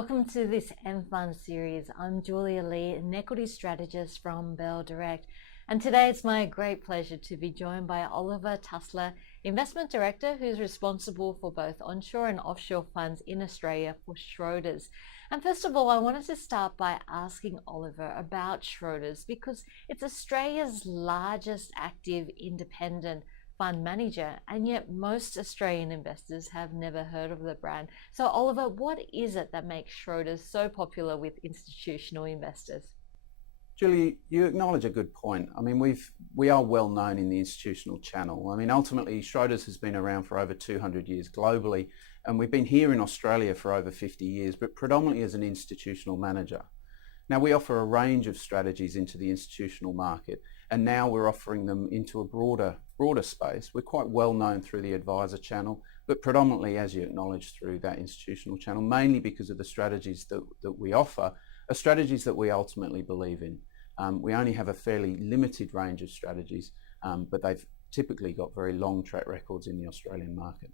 Welcome to this mFund series. I'm Julia Lee, an equities strategist from Bell Direct. And today it's my great pleasure to be joined by Oliver Trusler, Investment Director, who's responsible for both onshore and offshore funds in Australia for Schroders. And first of all, I wanted to start by asking Oliver about Schroders because it's Australia's largest active independent fund manager, and yet most Australian investors have never heard of the brand. So Oliver, what is it that makes Schroders so popular with institutional investors? Julie, you acknowledge a good point. I mean, we are well known in the institutional channel. I mean, ultimately, Schroders has been around for over 200 years globally, and we've been here in Australia for over 50 years, but predominantly as an institutional manager. Now, we offer a range of strategies into the institutional market, and now we're offering them into a broader space. We're quite well known through the advisor channel, but predominantly, as you acknowledge, through that institutional channel, mainly because of the strategies that we offer are strategies that we ultimately believe in. We only have a fairly limited range of strategies, but they've typically got very long track records in the Australian market.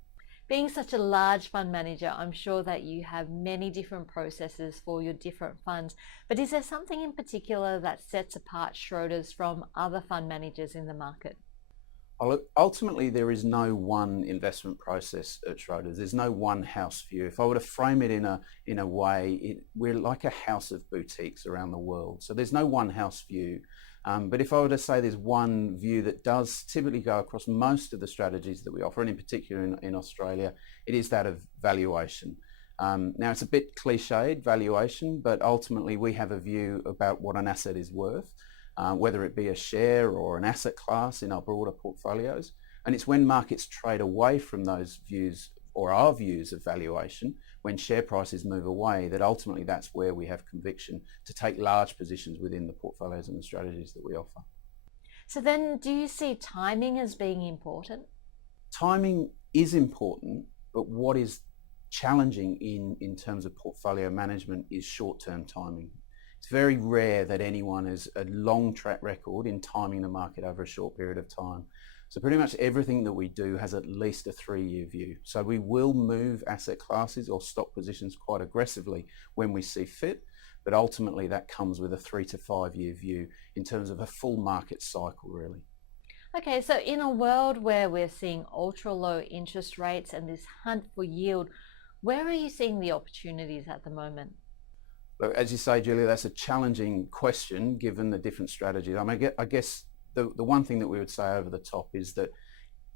Being such a large fund manager, I'm sure that you have many different processes for your different funds, but is there something in particular that sets apart Schroders from other fund managers in the market? Ultimately, there is no one investment process at Schroders. There's no one house view. If I were to frame it in a way, we're like a house of boutiques around the world. So there's no one house view. But if I were to say there's one view that does typically go across most of the strategies that we offer, and in particular in Australia, it is that of valuation. Now, it's a bit cliched, valuation, but ultimately we have a view about what an asset is worth, whether it be a share or an asset class in our broader portfolios. And it's when markets trade away from those views or our views of valuation, when share prices move away, that ultimately that's where we have conviction to take large positions within the portfolios and the strategies that we offer. So then, do you see timing as being important? Timing is important, but what is challenging in terms of portfolio management is short-term timing. It's very rare that anyone has a long track record in timing the market over a short period of time. So pretty much everything that we do has at least a 3-year view. So we will move asset classes or stock positions quite aggressively when we see fit, but ultimately that comes with a 3 to 5 year view in terms of a full market cycle, really. Okay, so in a world where we're seeing ultra low interest rates and this hunt for yield, where are you seeing the opportunities at the moment? Look, as you say, Julia, that's a challenging question given the different strategies. I guess the one thing that we would say over the top is that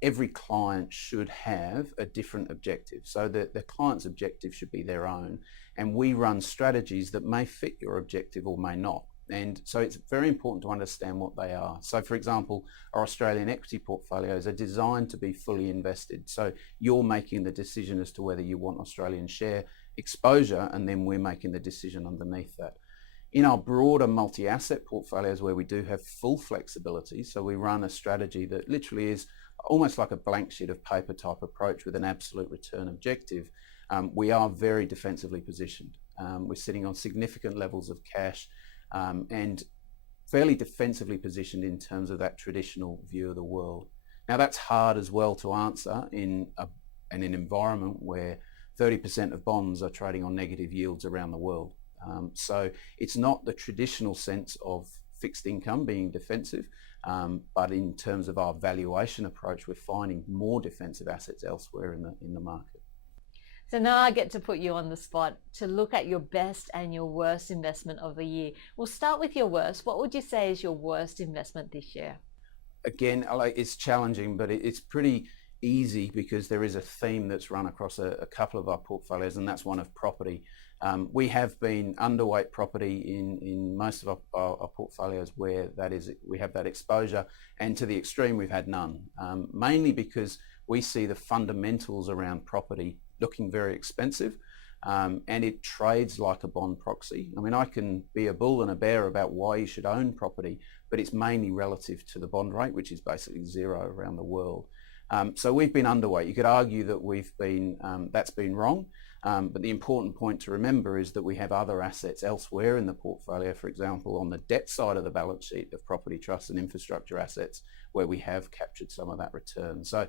every client should have a different objective. So the client's objective should be their own. And we run strategies that may fit your objective or may not. And so it's very important to understand what they are. So for example, our Australian equity portfolios are designed to be fully invested. So you're making the decision as to whether you want Australian share exposure, and then we're making the decision underneath that. In our broader multi-asset portfolios where we do have full flexibility, so we run a strategy that literally is almost like a blank sheet of paper type approach with an absolute return objective, we are very defensively positioned. We're sitting on significant levels of cash and fairly defensively positioned in terms of that traditional view of the world. Now that's hard as well to answer in an environment where 30% of bonds are trading on negative yields around the world. So it's not the traditional sense of fixed income being defensive, but in terms of our valuation approach, we're finding more defensive assets elsewhere in the market. So now I get to put you on the spot to look at your best and your worst investment of the year. We'll start with your worst. What would you say is your worst investment this year? Again, it's challenging, but it's pretty easy because there is a theme that's run across a couple of our portfolios, and that's one of property. We have been underweight property in most of our portfolios where we have that exposure, and to the extreme we've had none, mainly because we see the fundamentals around property looking very expensive, and it trades like a bond proxy. I mean, I can be a bull and a bear about why you should own property, but it's mainly relative to the bond rate, which is basically zero around the world. So we've been underweight. You could argue that that's been wrong, but the important point to remember is that we have other assets elsewhere in the portfolio, for example, on the debt side of the balance sheet of property trusts and infrastructure assets, where we have captured some of that return. So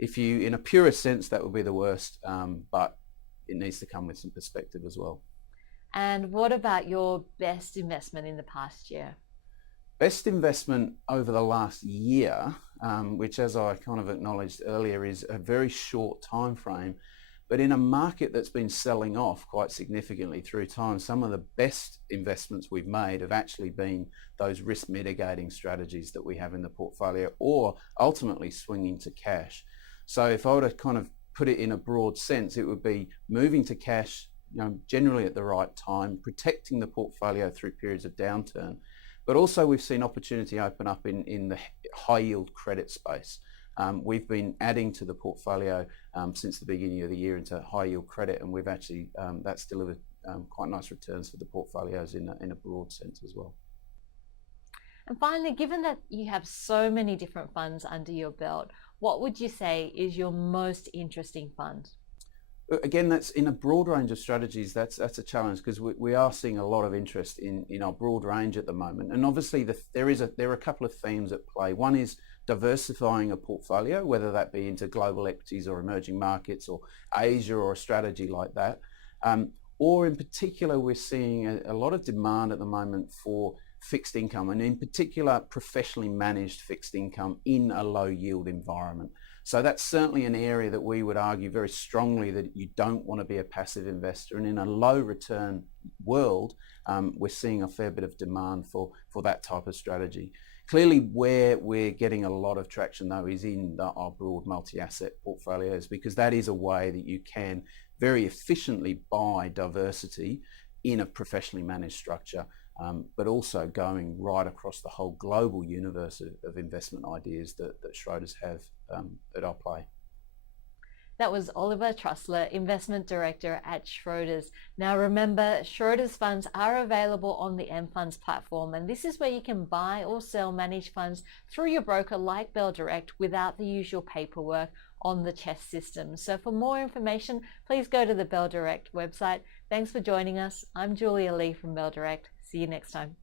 if you, in a purest sense, that would be the worst, but it needs to come with some perspective as well. And what about your best investment in the past year? Best investment over the last year, which as I kind of acknowledged earlier is a very short time frame, but in a market that's been selling off quite significantly through time, some of the best investments we've made have actually been those risk mitigating strategies that we have in the portfolio, or ultimately swinging to cash. So if I were to kind of put it in a broad sense, it would be moving to cash, generally at the right time, protecting the portfolio through periods of downturn. But also we've seen opportunity open up in the high yield credit space. We've been adding to the portfolio since the beginning of the year into high yield credit, and we've actually, that's delivered quite nice returns for the portfolios in a broad sense as well. And finally, given that you have so many different funds under your belt, what would you say is your most interesting fund? Again, that's in a broad range of strategies. That's a challenge because we are seeing a lot of interest in our broad range at the moment. And obviously there are a couple of themes at play. One is diversifying a portfolio, whether that be into global equities or emerging markets or Asia or a strategy like that. Or in particular, we're seeing a lot of demand at the moment for fixed income, and in particular professionally managed fixed income in a low yield environment. So that's certainly an area that we would argue very strongly that you don't want to be a passive investor, and in a low return world we're seeing a fair bit of demand for that type of strategy. Clearly where we're getting a lot of traction though is in our broad multi-asset portfolios, because that is a way that you can very efficiently buy diversity in a professionally managed structure, but also going right across the whole global universe of investment ideas that Schroders have at our play. That was Oliver Trusler, Investment Director at Schroders. Now remember, Schroders funds are available on the mFund's platform, and this is where you can buy or sell managed funds through your broker like Bell Direct without the usual paperwork on the CHESS system. So for more information, please go to the Bell Direct website. Thanks for joining us. I'm Julia Lee from Bell Direct. See you next time.